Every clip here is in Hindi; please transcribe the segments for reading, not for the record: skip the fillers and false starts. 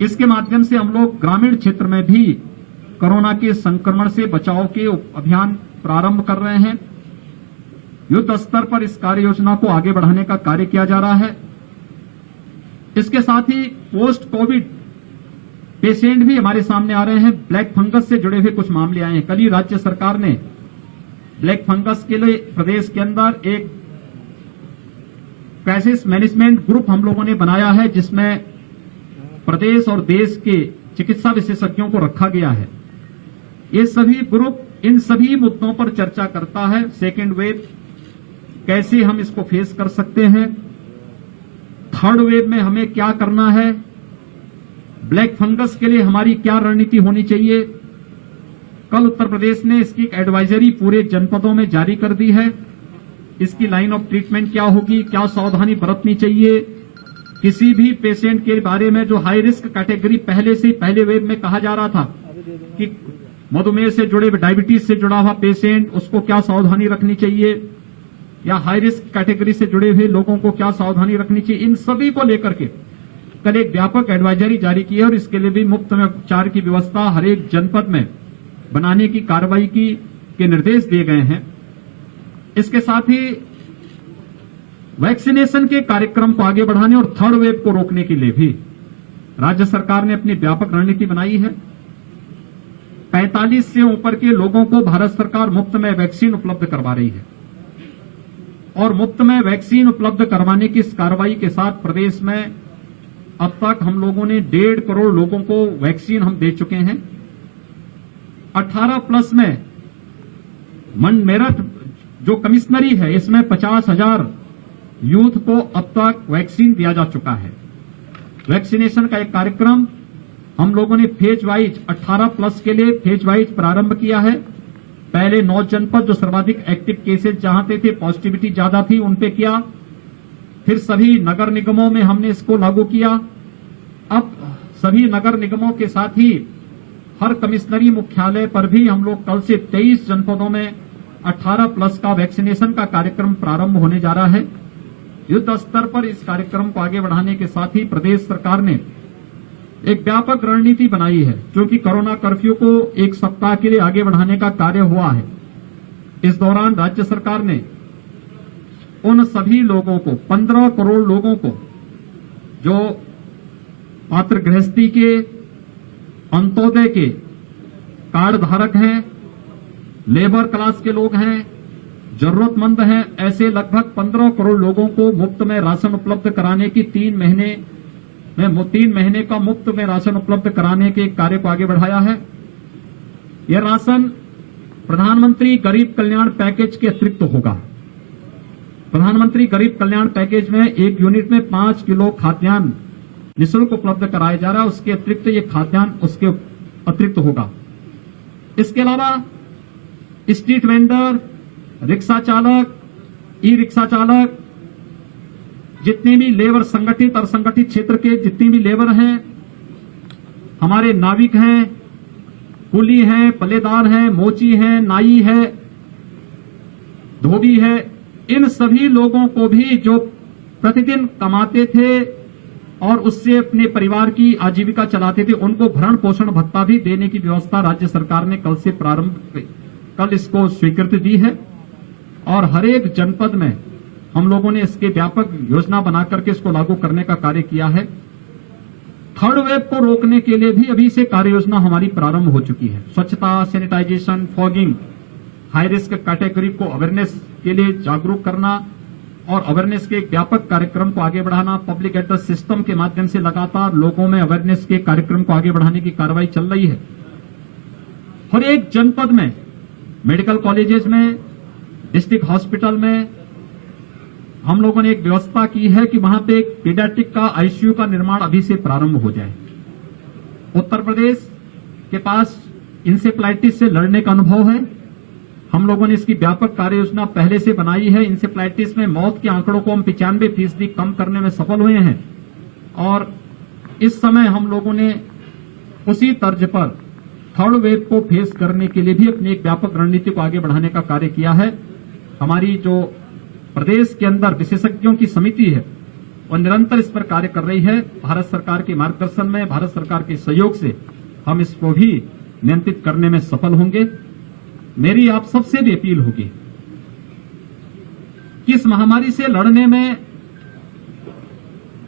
इसके माध्यम से हम लोग ग्रामीण क्षेत्र में भी कोरोना के संक्रमण से बचाव के अभियान प्रारंभ कर रहे हैं। युद्ध स्तर पर इस कार्य योजना को आगे बढ़ाने का कार्य किया जा रहा है। इसके साथ ही पोस्ट कोविड पेशेंट भी हमारे सामने आ रहे हैं। ब्लैक फंगस से जुड़े हुए कुछ मामले आए हैं। कल ही राज्य सरकार ने ब्लैक फंगस के लिए प्रदेश के अंदर एक क्राइसिस मैनेजमेंट ग्रुप हम लोगों ने बनाया है, जिसमें प्रदेश और देश के चिकित्सा विशेषज्ञों को रखा गया है। ये सभी ग्रुप इन सभी मुद्दों पर चर्चा करता है। सेकेंड वेव कैसे हम इसको फेस कर सकते हैं, थर्ड वेव में हमें क्या करना है, ब्लैक फंगस के लिए हमारी क्या रणनीति होनी चाहिए। कल उत्तर प्रदेश ने इसकी एक एडवाइजरी पूरे जनपदों में जारी कर दी है। इसकी लाइन ऑफ ट्रीटमेंट क्या होगी, क्या सावधानी बरतनी चाहिए, किसी भी पेशेंट के बारे में जो हाई रिस्क कैटेगरी पहले से पहले वेव में कहा जा रहा था कि मधुमेह से जुड़े, डायबिटीज से जुड़ा हुआ पेशेंट, उसको क्या सावधानी रखनी चाहिए, या हाई रिस्क कैटेगरी से जुड़े हुए लोगों को क्या सावधानी रखनी चाहिए, इन सभी को लेकर के कल एक व्यापक एडवाइजरी जारी की है। और इसके लिए भी मुफ्त में उपचार की व्यवस्था हर एक जनपद में बनाने की कार्रवाई के निर्देश दिए गए हैं। इसके साथ ही वैक्सीनेशन के कार्यक्रम को आगे बढ़ाने और थर्ड वेव को रोकने के लिए भी राज्य सरकार ने अपनी व्यापक रणनीति बनाई है। 45 से ऊपर के लोगों को भारत सरकार मुफ्त में वैक्सीन उपलब्ध करवा रही है। और मुफ्त में वैक्सीन उपलब्ध करवाने की इस कार्रवाई के साथ प्रदेश में अब तक हम लोगों ने 1.5 करोड़ लोगों को वैक्सीन हम दे चुके हैं। 18 प्लस में मेरठ जो कमिश्नरी है, इसमें 50,000 यूथ को अब तक वैक्सीन दिया जा चुका है। वैक्सीनेशन का एक कार्यक्रम हम लोगों ने फेज वाइज 18 प्लस के लिए फेज वाइज प्रारंभ किया है। पहले 9 जनपद जो सर्वाधिक एक्टिव केसेस जहां थे, पॉजिटिविटी ज्यादा थी, उन पे किया। फिर सभी नगर निगमों में हमने इसको लागू किया। अब सभी नगर निगमों के साथ ही हर कमिश्नरी मुख्यालय पर भी हम लोग कल से 23 जनपदों में 18 प्लस का वैक्सीनेशन का कार्यक्रम प्रारंभ होने जा रहा है। युद्ध स्तर पर इस कार्यक्रम को आगे बढ़ाने के साथ ही प्रदेश सरकार ने एक व्यापक रणनीति बनाई है, जो कि कोरोना कर्फ्यू को 1 सप्ताह के लिए आगे बढ़ाने का कार्य हुआ है। इस दौरान राज्य सरकार ने उन सभी लोगों को, 15 करोड़ लोगों को, जो पात्र गृहस्थी के, अंत्योदय के कार्ड धारक हैं, लेबर क्लास के लोग हैं, जरूरतमंद हैं, ऐसे लगभग 15 करोड़ लोगों को मुफ्त में राशन उपलब्ध कराने की 3 महीने का मुफ्त में राशन उपलब्ध कराने के कार्य को आगे बढ़ाया है। यह राशन प्रधानमंत्री गरीब कल्याण पैकेज के अतिरिक्त होगा। प्रधानमंत्री गरीब कल्याण पैकेज में एक यूनिट में 5 किलो खाद्यान्न निःशुल्क उपलब्ध कराया जा रहा है। उसके अतिरिक्त ये खाद्यान्न उसके अतिरिक्त होगा। इसके अलावा स्ट्रीट वेंडर, रिक्शा चालक, ई रिक्शा चालक, जितने भी लेबर, संगठित और संगठित क्षेत्र के जितनी भी लेबर हैं, हमारे नाविक हैं, कुली हैं, पल्लेदार हैं, मोची हैं, नाई है, धोबी है, इन सभी लोगों को भी जो प्रतिदिन कमाते थे और उससे अपने परिवार की आजीविका चलाते थे, उनको भरण पोषण भत्ता भी देने की व्यवस्था राज्य सरकार ने कल इसको स्वीकृति दी है। और हर एक जनपद में हम लोगों ने इसके व्यापक योजना बनाकर के इसको लागू करने का कार्य किया है। थर्ड वेव को रोकने के लिए भी अभी से कार्य योजना हमारी प्रारंभ हो चुकी है। स्वच्छता, sanitization, fogging, high risk category को अवेयरनेस के लिए जागरूक करना और अवेयरनेस के एक व्यापक कार्यक्रम को आगे बढ़ाना। पब्लिक एड्रेस सिस्टम के माध्यम से लगातार लोगों में अवेयरनेस के कार्यक्रम को आगे बढ़ाने की कार्रवाई चल रही है। हर एक जनपद में, मेडिकल कॉलेजेस में, डिस्ट्रिक्ट हॉस्पिटल में हम लोगों ने एक व्यवस्था की है कि वहां पे एक पीडियाट्रिक का आईसीयू का निर्माण अभी से प्रारंभ हो जाए। उत्तर प्रदेश के पास इंसेफ्लाइटिस से लड़ने का अनुभव है। हम लोगों ने इसकी व्यापक कार्य योजना पहले से बनाई है। इंसेफ्लाइटिस में मौत के आंकड़ों को हम 95% कम करने में सफल हुए हैं। और इस समय हम लोगों ने उसी तर्ज पर थर्ड वेव को फेस करने के लिए भी अपनी एक व्यापक रणनीति को आगे बढ़ाने का कार्य किया है। हमारी जो प्रदेश के अंदर विशेषज्ञों की समिति है, और निरंतर इस पर कार्य कर रही है। भारत सरकार के मार्गदर्शन में, भारत सरकार के सहयोग से हम इसको भी नियंत्रित करने में सफल होंगे। मेरी आप सबसे भी अपील होगी कि इस महामारी से लड़ने में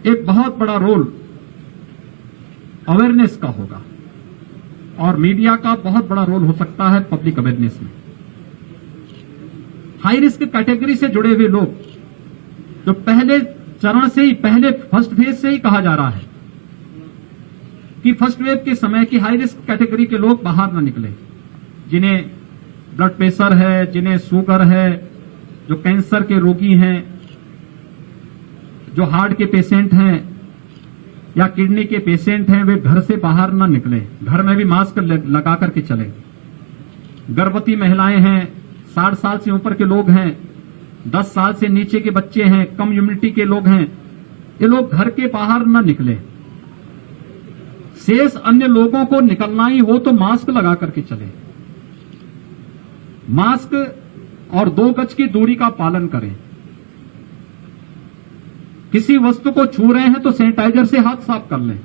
एक बहुत बड़ा रोल अवेयरनेस का होगा और मीडिया का बहुत बड़ा रोल हो सकता है पब्लिक अवेयरनेस में। हाई रिस्क कैटेगरी से जुड़े हुए लोग, जो पहले चरण से ही, पहले फर्स्ट फेज से ही कहा जा रहा है कि फर्स्ट वेव के समय की हाई रिस्क कैटेगरी के लोग बाहर न निकले, जिन्हें ब्लड प्रेशर है, जिन्हें शुगर है, जो कैंसर के रोगी हैं, जो हार्ट के पेशेंट हैं या किडनी के पेशेंट हैं, वे घर से बाहर न निकले, घर में भी मास्क लगा करके चले। गर्भवती महिलाएं हैं, 60 साल से ऊपर के लोग हैं, 10 साल से नीचे के बच्चे हैं, कम इम्यूनिटी के लोग हैं, ये लोग घर के बाहर न निकले। शेष अन्य लोगों को निकलना ही हो तो मास्क लगा करके चले, मास्क और 2 गज की दूरी का पालन करें। किसी वस्तु को छू रहे हैं तो सैनिटाइजर से हाथ साफ कर लें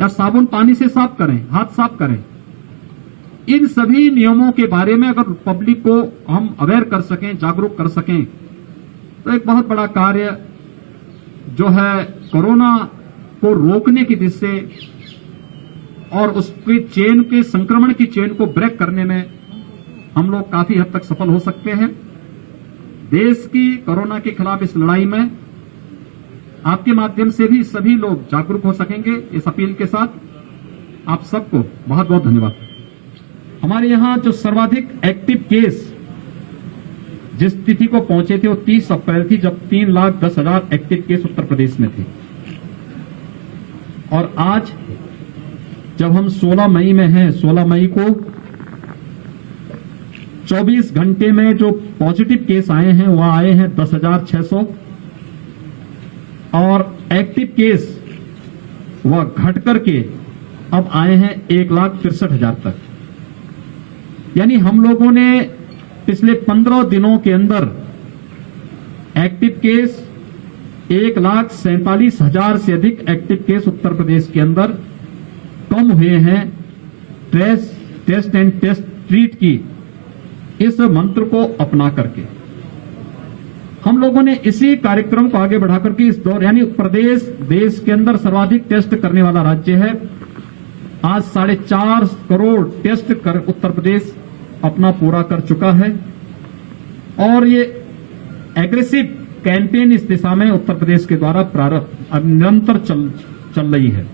या साबुन पानी से साफ करें, हाथ साफ करें। इन सभी नियमों के बारे में अगर पब्लिक को हम अवेयर कर सकें, जागरूक कर सकें, तो एक बहुत बड़ा कार्य जो है कोरोना को रोकने की दिशा से और उसकी चेन के संक्रमण की चेन को ब्रेक करने में हम लोग काफी हद तक सफल हो सकते हैं। देश की कोरोना के खिलाफ इस लड़ाई में आपके माध्यम से भी सभी लोग जागरूक हो सकेंगे। इस अपील के साथ आप सबको बहुत बहुत धन्यवाद। हमारे यहां जो सर्वाधिक एक्टिव केस जिस तिथि को पहुंचे थे वो 30 अप्रैल थी, जब 3,10,000 एक्टिव केस उत्तर प्रदेश में थे। और आज जब हम 16 मई में हैं, 16 मई को 24 घंटे में जो पॉजिटिव केस आए हैं वह आए हैं 10,600 और एक्टिव केस वह घट करके अब आए हैं 1,63,000 तक। यानी हम लोगों ने पिछले 15 दिनों के अंदर एक्टिव केस 1,47,000 से अधिक एक्टिव केस उत्तर प्रदेश के अंदर कम हुए हैं। टेस्ट एंड टेस्ट ट्रीट की इस मंत्र को अपना करके हम लोगों ने इसी कार्यक्रम को आगे बढ़ा करके इस दौर, यानी प्रदेश देश के अंदर सर्वाधिक टेस्ट करने वाला राज्य है। आज 4.5 करोड़ टेस्ट कर उत्तर प्रदेश अपना पूरा कर चुका है और ये एग्रेसिव कैंपेन इस दिशा में उत्तर प्रदेश के द्वारा प्रारंभ निरंतर चल रही है।